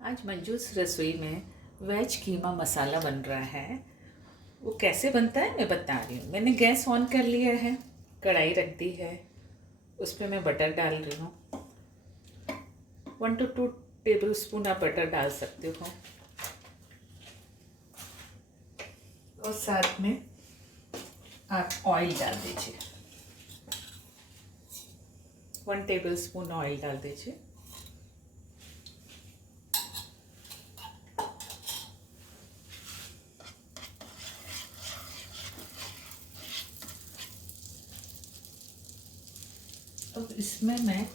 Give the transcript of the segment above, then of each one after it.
आज मंजूस रसोई में वेज कीमा मसाला बन रहा है। वो कैसे बनता है मैं बता रही हूँ। मैंने गैस ऑन कर लिया है, कढ़ाई रख दी है, उस पर मैं बटर डाल रही हूँ। 1 to 2 टेबल स्पून आप बटर डाल सकते हो और साथ में आप ऑयल डाल दीजिए। 1 टेबल स्पून ऑयल डाल दीजिए। अब इसमें मैं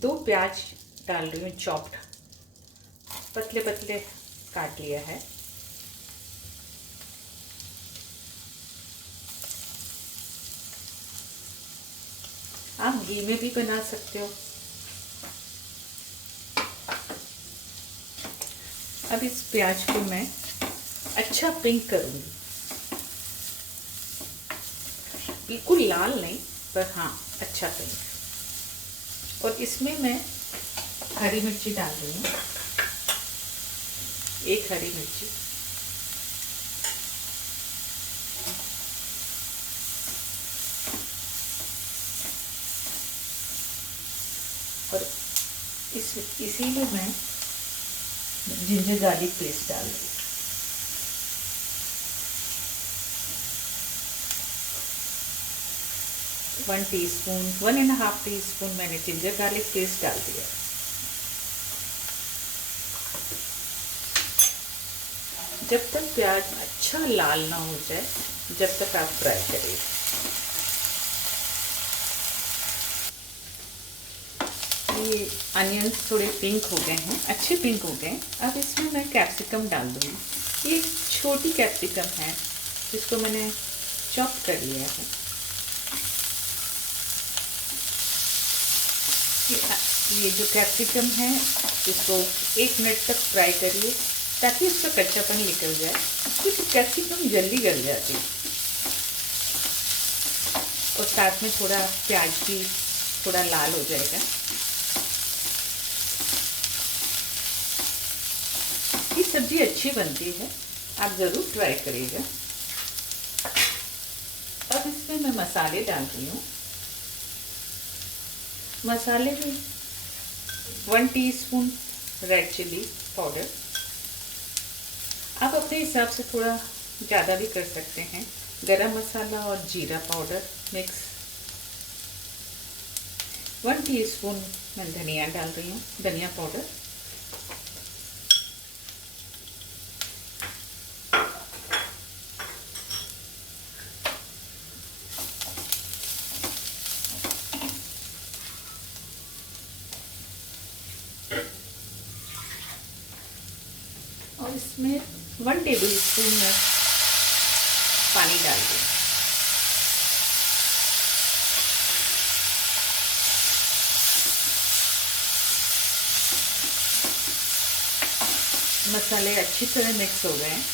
2 प्याज डाल रही हूँ, चॉप्ड, पतले पतले काट लिया है। आप घी में भी बना सकते हो। अब इस प्याज को मैं अच्छा पिंक करूँगी, बिल्कुल लाल नहीं पर हाँ अच्छा पिंक। और इसमें मैं हरी मिर्ची डाल रही हूँ, 1 हरी मिर्ची। और इसी में मैं जिंजर गार्लिक पेस्ट डाल रही हूँ। वन टीस्पून, 1.5 टीस्पून मैंने जिंजर गार्लिक पेस्ट डाल दिया। जब तक प्याज अच्छा लाल ना हो जाए, जब तक आप फ्राई करिए। ये अनियंस थोड़े पिंक हो गए हैं, अच्छे पिंक हो गए। अब इसमें मैं कैप्सिकम डाल दूँगी। ये छोटी कैप्सिकम है जिसको मैंने चॉप कर लिया है। ये जो कैप्सिकम है इसको 1 मिनट तक फ्राई करिए ताकि उसका कच्चापन निकल जाए। कुछ कैप्सिकम जल्दी गल जाती है। और साथ में थोड़ा प्याज भी थोड़ा लाल हो जाएगा। ये सब्ज़ी अच्छी बनती है, आप ज़रूर ट्राई करिएगा। अब इसमें मैं मसाले डाल रही हूँ। मसाले में 1 टीस्पून रेड चिली पाउडर, आप अपने हिसाब से थोड़ा ज़्यादा भी कर सकते हैं। गरम मसाला और जीरा पाउडर मिक्स। 1 टीस्पून मैं धनिया डाल रही हूँ, धनिया पाउडर। और इसमें 1 टेबल स्पून में पानी डाल दें। मसाले अच्छी तरह मिक्स हो गए हैं,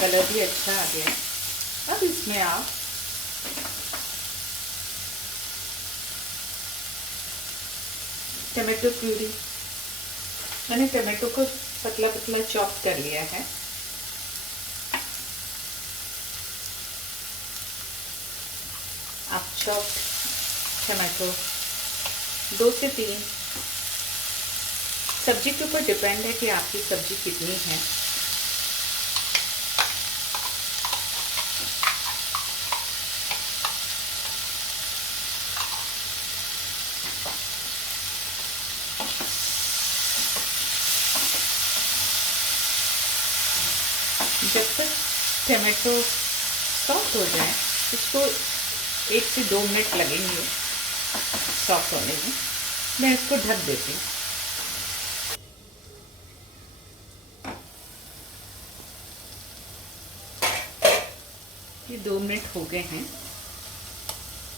कलर भी अच्छा आ गया है। अब इसमें आप टमाटो प्यूरी, मैंने टमाटो को पतला पतला चॉप कर लिया है। आप चॉप टमाटो 2 से 3, सब्जी के ऊपर डिपेंड है कि आपकी सब्जी कितनी है। जब तक टमाटो सॉफ्ट हो जाए, इसको 1 से 2 मिनट लगेंगे सॉफ्ट होने में। मैं इसको ढक देती हूँ। ये 2 मिनट हो गए हैं,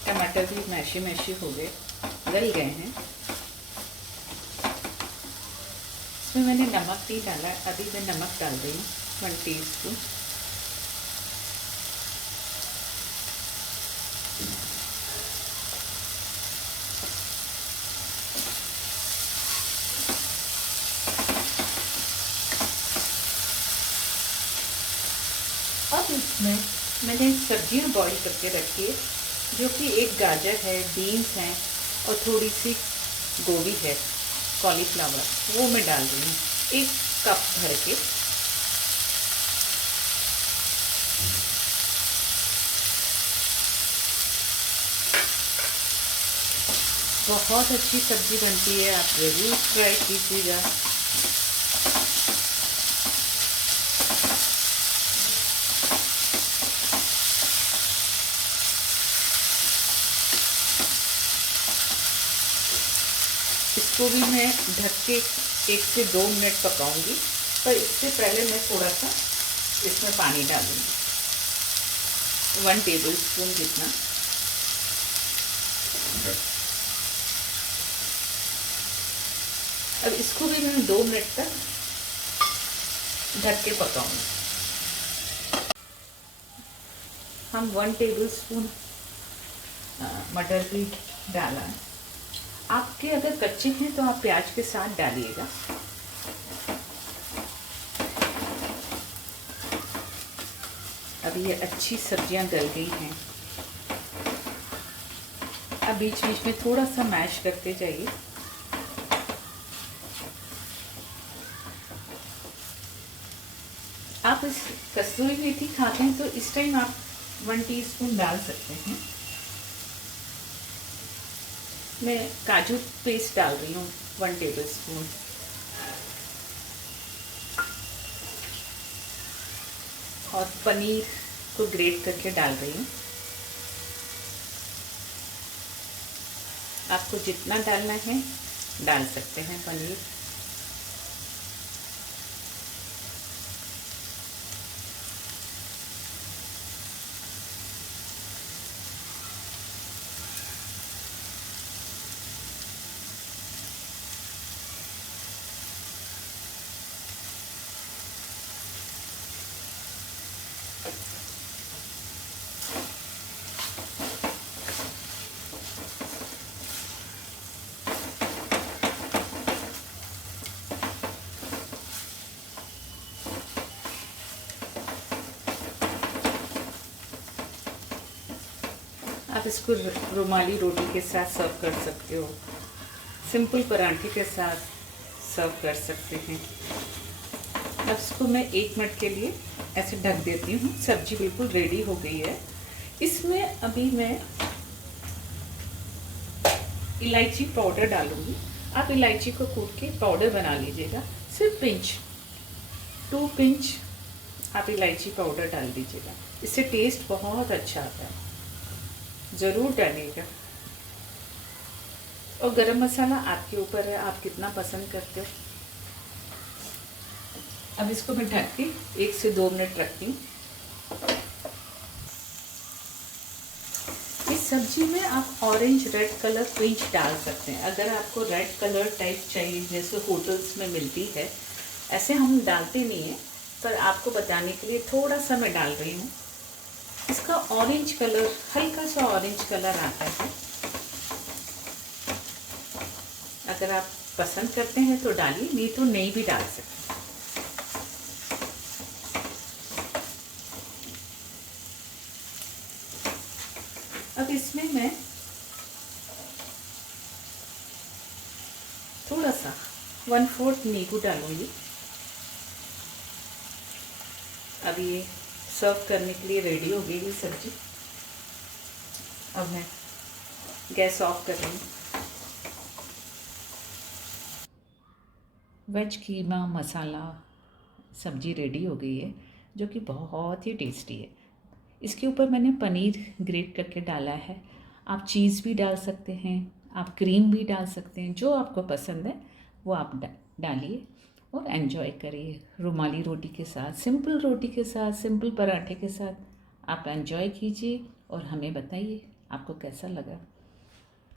टमाटर भी मैशी मैशी हो गए, गल गए हैं। इसमें मैंने नमक नहीं डाला, अभी मैं नमक डाल रही हूँ 1 टीस्पून। इसमें मैंने सब्जियां बॉईल करके रखी है, जो कि एक गाजर है, बीन्स हैं और थोड़ी सी गोभी है, कॉलीफ्लावर, वो मैं डाल रही हूँ 1 कप भर के। बहुत अच्छी सब्ज़ी बनती है, आप ज़रूर ट्राई कीजिएगा। इसको भी मैं ढक के 1 से 2 मिनट पकाऊंगी, पर इससे पहले मैं थोड़ा सा इसमें पानी डालूंगी, 1 टेबल स्पून जितना। अब इसको भी मैं 2 मिनट तक ढक के पकाऊंगी। हम 1 टेबल स्पून मटर भी डाला है। आपके अगर कच्चे हैं तो आप प्याज के साथ डालिएगा। अब ये अच्छी सब्जियां गल गई हैं। अब बीच बीच में थोड़ा सा मैश करते जाइए। आप इस कसूरी मेथी खाते हैं तो इस टाइम आप 1 टीस्पून डाल सकते हैं। मैं काजू पेस्ट डाल रही हूँ 1 टेबल स्पून। और पनीर को ग्रेट करके डाल रही हूँ। आपको जितना डालना है डाल सकते हैं पनीर। आप इसको रुमाली रोटी के साथ सर्व कर सकते हो, सिंपल पराठे के साथ सर्व कर सकते हैं। अब इसको मैं 1 मिनट के लिए ऐसे ढक देती हूँ। सब्जी बिल्कुल रेडी हो गई है। इसमें अभी मैं इलायची पाउडर डालूंगी। आप इलायची को कूट के पाउडर बना लीजिएगा। सिर्फ 2 पिंच आप इलायची पाउडर डाल दीजिएगा। इससे टेस्ट बहुत अच्छा आता है, ज़रूर डालिएगा। और गरम मसाला आपके ऊपर है, आप कितना पसंद करते हो। अब इसको मैं ढक के 1 से 2 मिनट रखती हूँ। इस सब्जी में आप ऑरेंज रेड कलर पिंच डाल सकते हैं। अगर आपको रेड कलर टाइप चाहिए जैसे होटल्स में मिलती है, ऐसे हम डालते नहीं हैं, पर आपको बताने के लिए थोड़ा सा मैं डाल रही हूँ। इसका ऑरेंज कलर, हल्का सा ऑरेंज कलर आता है। अगर आप पसंद करते हैं तो डालिए, नहीं तो नहीं भी डाल सकते। अब इसमें मैं थोड़ा सा 1/4 नींबू डालूंगी। अब ये सर्व करने के लिए रेडी हो गई है सब्जी। अब मैं गैस ऑफ कर रही हूँ। वेज कीमा मसाला सब्जी रेडी हो गई है, जो कि बहुत ही टेस्टी है। इसके ऊपर मैंने पनीर ग्रेट करके डाला है। आप चीज़ भी डाल सकते हैं, आप क्रीम भी डाल सकते हैं, जो आपको पसंद है वो आप डालिए और एंजॉय करिए। रुमाली रोटी के साथ, सिंपल रोटी के साथ, सिंपल पराठे के साथ आप एंजॉय कीजिए और हमें बताइए आपको कैसा लगा।